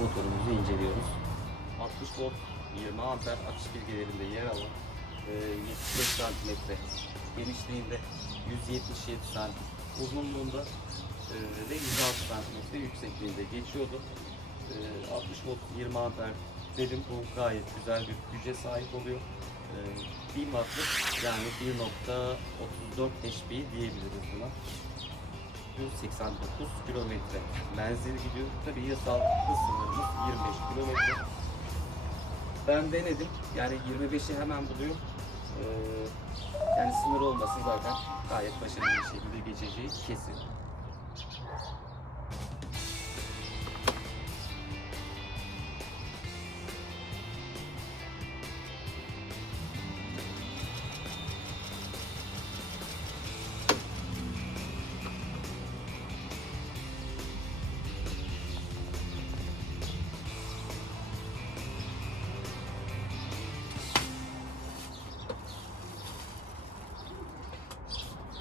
motorumuzu inceliyoruz. 60 volt 20 amper akış bilgilerinde yer alan e, 75 santimetre genişliğinde 177 santim uzunluğunda e, ve 106 santimetre yüksekliğinde geçiyordu. E, 60 volt 20 amper dedim bu gayet güzel bir güce sahip oluyor. E, 1000 wattlık yani 1.34 HP diyebiliriz buna. 189 kilometre menzil gidiyor. Tabii yasal hız sınırımız 25 kilometre. Ben denedim. Yani 25'i hemen buluyor. Ee, yani sınır olması zaten gayet başarılı bir şekilde geçeceği kesin.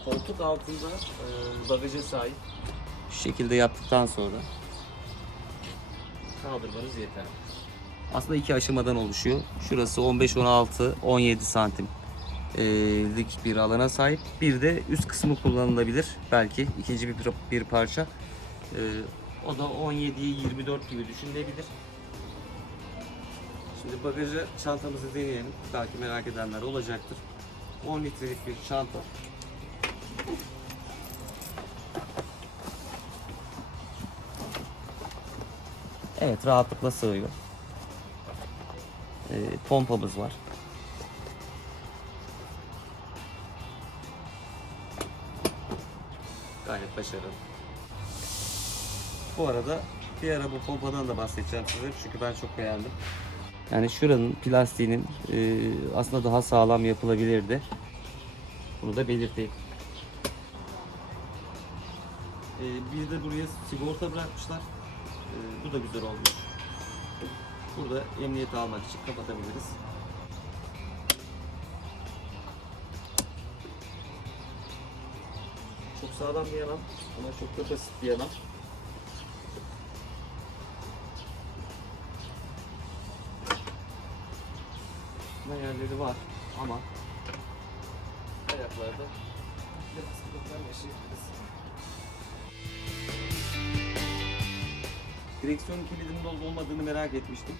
Koltuk altında e, bagaja sahip. Şu şekilde yaptıktan sonra kaldırmanız yeterli. Aslında iki aşamadan oluşuyor. Şurası 15, 16, 17 santim e, lik bir alana sahip. Bir de üst kısmı kullanılabilir. Belki ikinci bir, bir parça. E, o da 17'ye 24 gibi düşünülebilir. Şimdi bagaja çantamızı deneyelim. Belki merak edenler olacaktır. 10 litrelik bir çanta. Evet rahatlıkla sığıyor. Ee, pompamız var. Gayet başarılı. Bu arada bir ara bu pompadan da bahsedeceğim size çünkü ben çok beğendim. Yani şuranın plastiğinin e, aslında daha sağlam yapılabilirdi. Bunu da belirteyim. E, bir de buraya sigorta bırakmışlar. E, bu da güzel olmuş. Burada emniyeti almak için kapatabiliriz. Çok sağlam bir yalan ama çok da basit bir yalan. Tutma var ama ayaklarda biraz sıkıntılar yaşayabiliriz. Direksiyon kilidinin olup olmadığını merak etmiştim.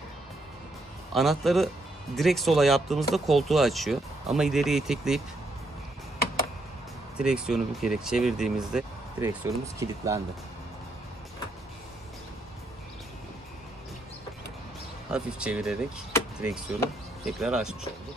Anahtarı direkt sola yaptığımızda koltuğu açıyor. Ama ileriye itekleyip direksiyonu bükerek çevirdiğimizde direksiyonumuz kilitlendi. Hafif çevirerek direksiyonu tekrar açmış olduk.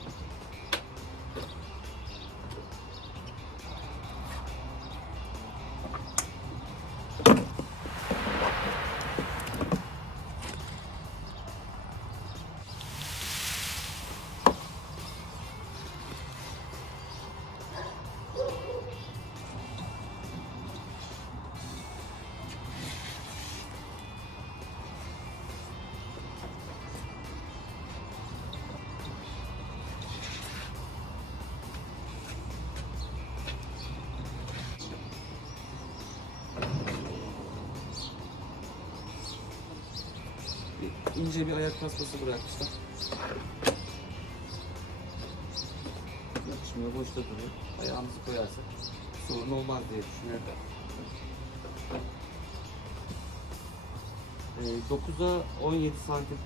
İnce bir ayak paspası bırakmışlar. Yapışmıyor, boşta duruyor. Ayağımızı koyarsak sorun olmaz diye düşünüyorum. Ee, 9'a 17 santim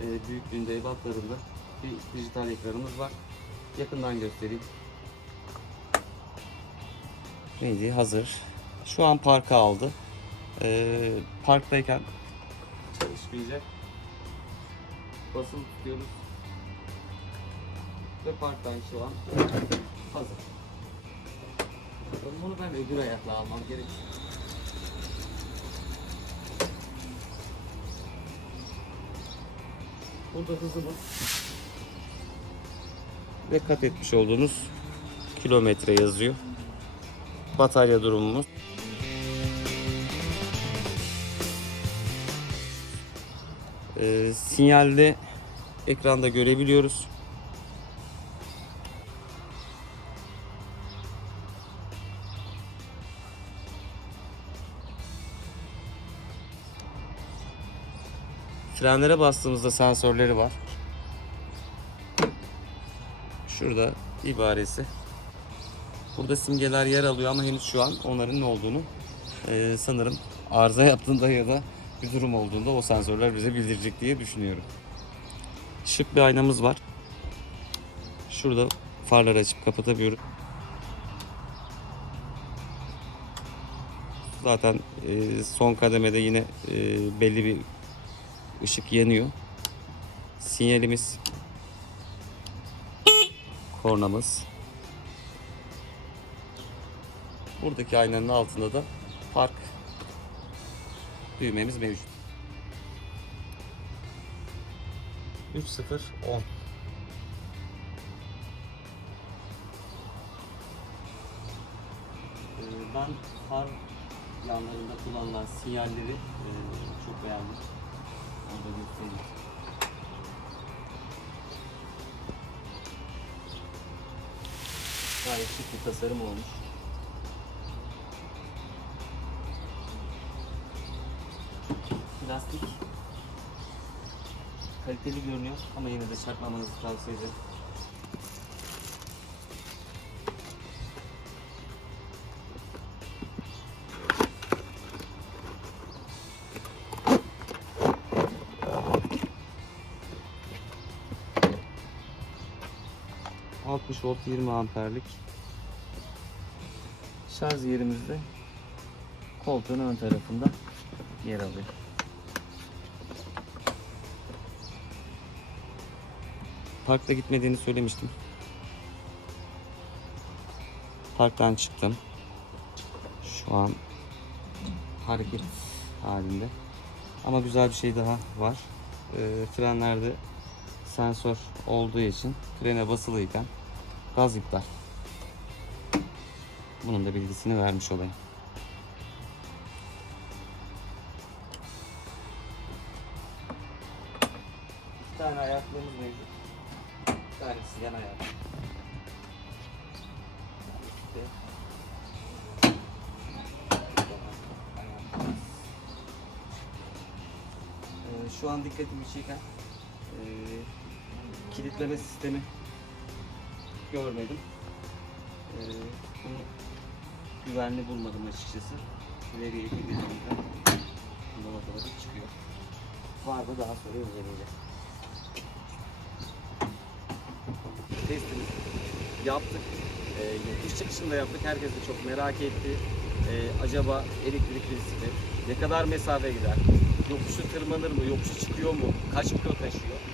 e, büyüklüğünde ebatlarında bir dijital ekranımız var. Yakından göstereyim. Neydi? Hazır. Şu an parka aldı. Ee, parktayken çalışmayacak. Basılı tutuyoruz. Ve parktan şu an hazır. Bunu ben öbür ayakla almam gerek. Burada hızımız ve kat etmiş olduğunuz kilometre yazıyor. Batarya durumumuz. Ee, sinyalde ekranda görebiliyoruz. Frenlere bastığımızda sensörleri var. Şurada ibaresi. Burada simgeler yer alıyor ama henüz şu an onların ne olduğunu eee, sanırım arıza yaptığında ya da bir durum olduğunda o sensörler bize bildirecek diye düşünüyorum. Şık bir aynamız var. Şurada farları açıp kapatabiliyorum. Zaten eee, son kademede yine eee, belli bir ışık yanıyor. Sinyalimiz kornamız. Buradaki aynanın altında da park düğmemiz mevcut. 3.0 10 Ee, Ben far yanlarında kullanılan sinyalleri e, çok beğendim. Onu da göstereyim. Gayet şık bir tasarım olmuş. Plastik kaliteli görünüyor ama yine de çarpmamanızı tavsiye ederim. ...60 volt 20 amperlik... ...şarj yerimizde... ...koltuğun ön tarafında... ...yer alıyor. Parkta gitmediğini söylemiştim. Parktan çıktım. Şu an hareket halinde. Ama güzel bir şey daha var. Ee, frenlerde sensör olduğu için frene basılıyken gaz iptal. Bunun da bilgisini vermiş olayım. Bir tane ayaklığımız mevcut. Tanesi yan. İşte. Ee, Şu an dikkatimi çeken ee, kilitleme sistemi görmedim. Ee, bunu güvenli bulmadım açıkçası. İleriye gidildiğinde bundan otomatik çıkıyor. Var da daha sonra inceleyeceğim. Testimizi yaptık. E, yokuş çıkışında yaptık. Herkes de çok merak etti. E, acaba elektrik riski ne kadar mesafe gider? Yokuşu tırmanır mı? Yokuşu çıkıyor mu? Kaç kilo taşıyor?